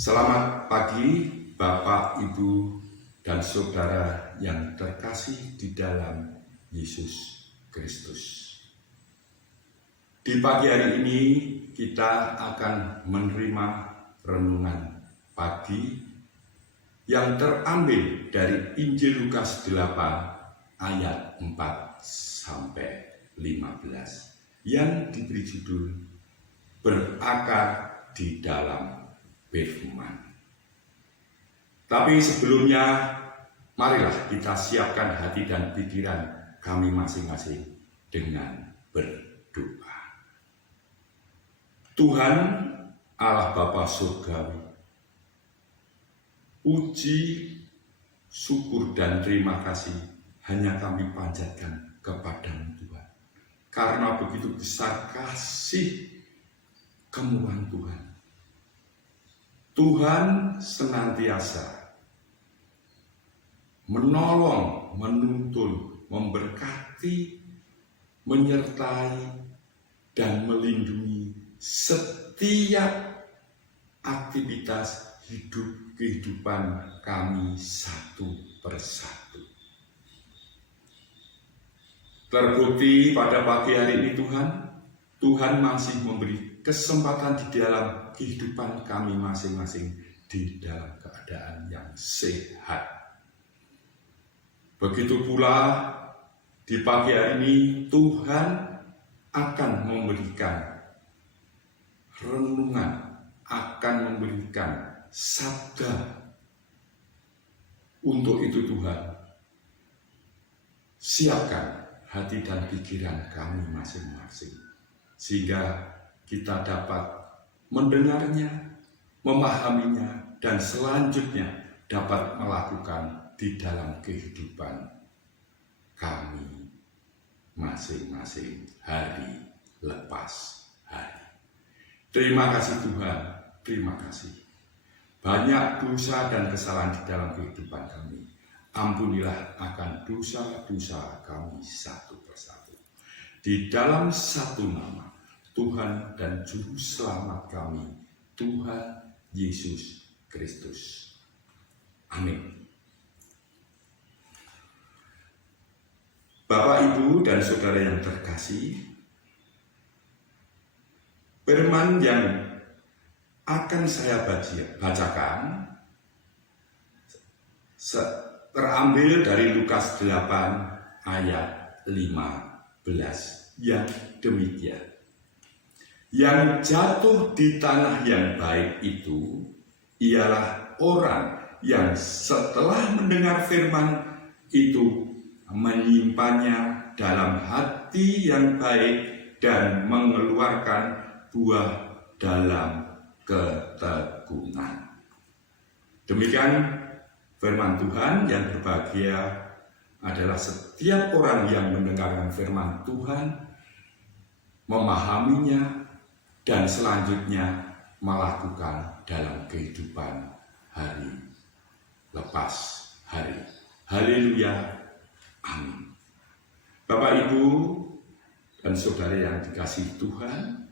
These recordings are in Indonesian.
Selamat pagi Bapak, Ibu, dan Saudara yang terkasih di dalam Yesus Kristus. Di pagi hari ini kita akan menerima renungan pagi yang terambil dari Injil Lukas 8 ayat 4 sampai 15 yang diberi judul Berakar di dalam Firman. Tapi sebelumnya, marilah kita siapkan hati dan pikiran kami masing-masing dengan berdoa. Tuhan Allah Bapa Surgawi, puji, syukur dan terima kasih hanya kami panjatkan kepada-Mu Tuhan. Karena begitu besar kasih kemurahan Tuhan. Tuhan senantiasa menolong, menuntun, memberkati, menyertai, dan melindungi setiap aktivitas kehidupan kami satu persatu. Terbukti pada pagi hari ini Tuhan masih memberi kesempatan di dalam kehidupan kami masing-masing di dalam keadaan yang sehat. Begitu pula di pagi hari ini Tuhan akan memberikan renungan, akan memberikan sabda. Untuk itu Tuhan, siapkan hati dan pikiran kami masing-masing, sehingga kita dapat mendengarnya, memahaminya, dan selanjutnya dapat melakukan di dalam kehidupan kami masing-masing hari lepas hari. Terima kasih Tuhan, terima kasih. Banyak dosa dan kesalahan di dalam kehidupan kami. Ampunilah akan dosa-dosa kami satu persatu. Di dalam satu nama, Tuhan dan Juru Selamat kami, Tuhan Yesus Kristus. Amin. Bapak, Ibu, dan Saudara yang terkasih, firman yang akan saya bacakan terambil dari Lukas 8 ayat 15 yang demikian. Yang jatuh di tanah yang baik itu ialah orang yang setelah mendengar firman itu menyimpannya dalam hati yang baik dan mengeluarkan buah dalam ketekunan. Demikian firman Tuhan. Yang berbahagia adalah setiap orang yang mendengarkan firman Tuhan, memahaminya, dan selanjutnya melakukan dalam kehidupan hari lepas hari. Haleluya, amin. Bapak, Ibu, dan Saudara yang dikasihi Tuhan,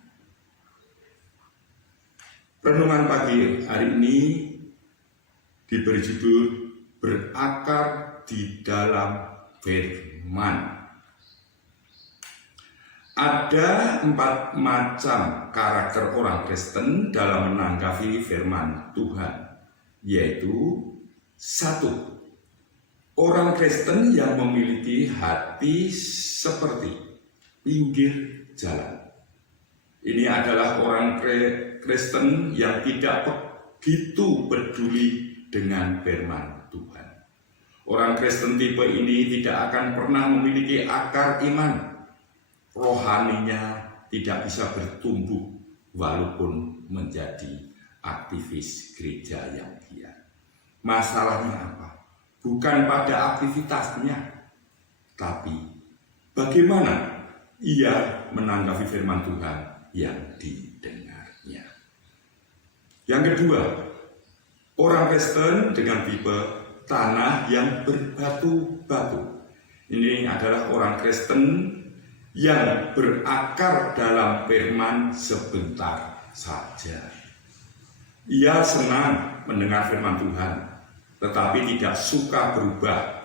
renungan pagi hari ini diberi judul Berakar di dalam Firman. Ada 4 macam karakter orang Kristen dalam menanggapi firman Tuhan, yaitu 1. Orang Kristen yang memiliki hati seperti pinggir jalan. Ini adalah orang Kristen yang tidak begitu peduli dengan firman Tuhan. Orang Kristen tipe ini tidak akan pernah memiliki akar iman. Rohaninya tidak bisa bertumbuh walaupun menjadi aktivis gereja yang giat. Masalahnya apa? Bukan pada aktivitasnya, tapi bagaimana ia menanggapi firman Tuhan yang didengarnya. Yang kedua, orang Kristen dengan tipe tanah yang berbatu-batu. Ini adalah orang Kristen yang berakar dalam firman sebentar saja. Ia senang mendengar firman Tuhan, tetapi tidak suka berubah.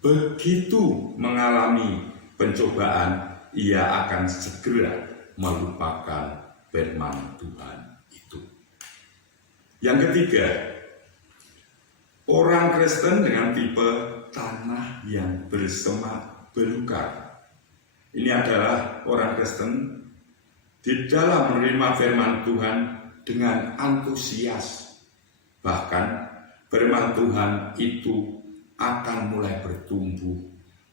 Begitu mengalami pencobaan, ia akan segera melupakan firman Tuhan itu. Yang ketiga, orang Kristen dengan tipe tanah yang bersemak belukar. Ini adalah orang Kristen di dalam menerima firman Tuhan dengan antusias. Bahkan firman Tuhan itu akan mulai bertumbuh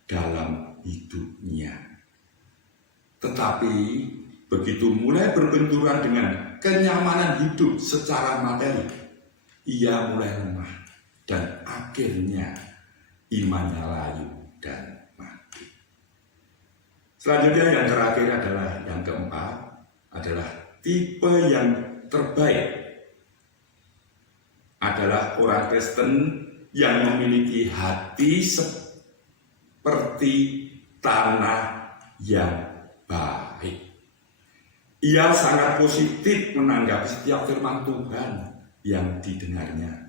dalam hidupnya. Tetapi begitu mulai berbenturan dengan kenyamanan hidup secara materi, ia mulai lemah dan akhirnya imannya layu dan mati. Selanjutnya yang terakhir adalah yang keempat, adalah tipe yang terbaik adalah orang Kristen yang memiliki hati seperti tanah yang baik. Ia sangat positif menanggapi setiap firman Tuhan yang didengarnya.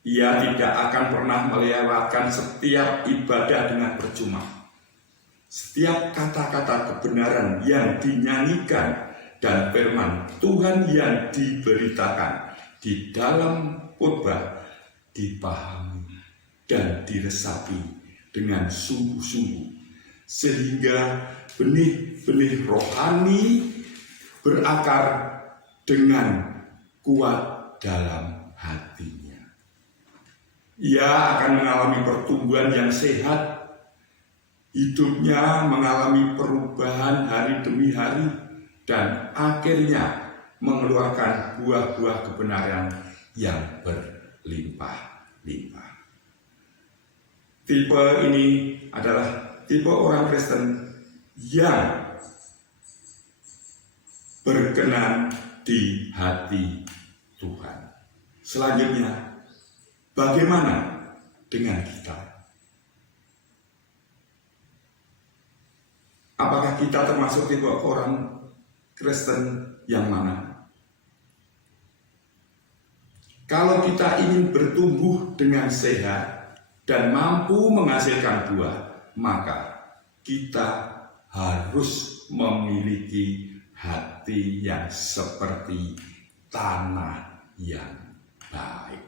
Ia tidak akan pernah melewatkan setiap ibadah dengan percuma. Setiap kata-kata kebenaran yang dinyanyikan dan firman Tuhan yang diberitakan di dalam khotbah dipahami dan diresapi dengan sungguh-sungguh, sehingga benih-benih rohani berakar dengan kuat dalam hatinya. Ia akan mengalami pertumbuhan yang sehat, hidupnya mengalami perubahan hari demi hari, dan akhirnya mengeluarkan buah-buah kebenaran yang berlimpah-limpah. Tipe ini adalah tipe orang Kristen yang berkenan di hati Tuhan. Selanjutnya, bagaimana dengan kita? Apakah kita termasuk tipe orang Kristen yang mana? Kalau kita ingin bertumbuh dengan sehat dan mampu menghasilkan buah, maka kita harus memiliki hati yang seperti tanah yang baik,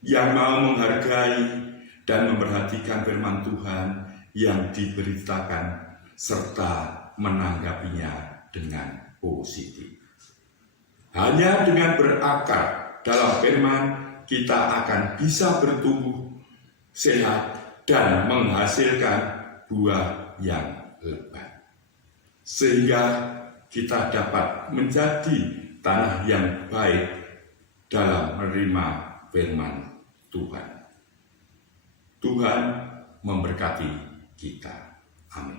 yang mau menghargai dan memperhatikan firman Tuhan yang diberitakan serta menanggapinya dengan positif. Hanya dengan berakar dalam firman, kita akan bisa bertumbuh sehat dan menghasilkan buah yang lebat, sehingga kita dapat menjadi tanah yang baik dalam menerima firman Tuhan. Tuhan memberkati kita. Amin.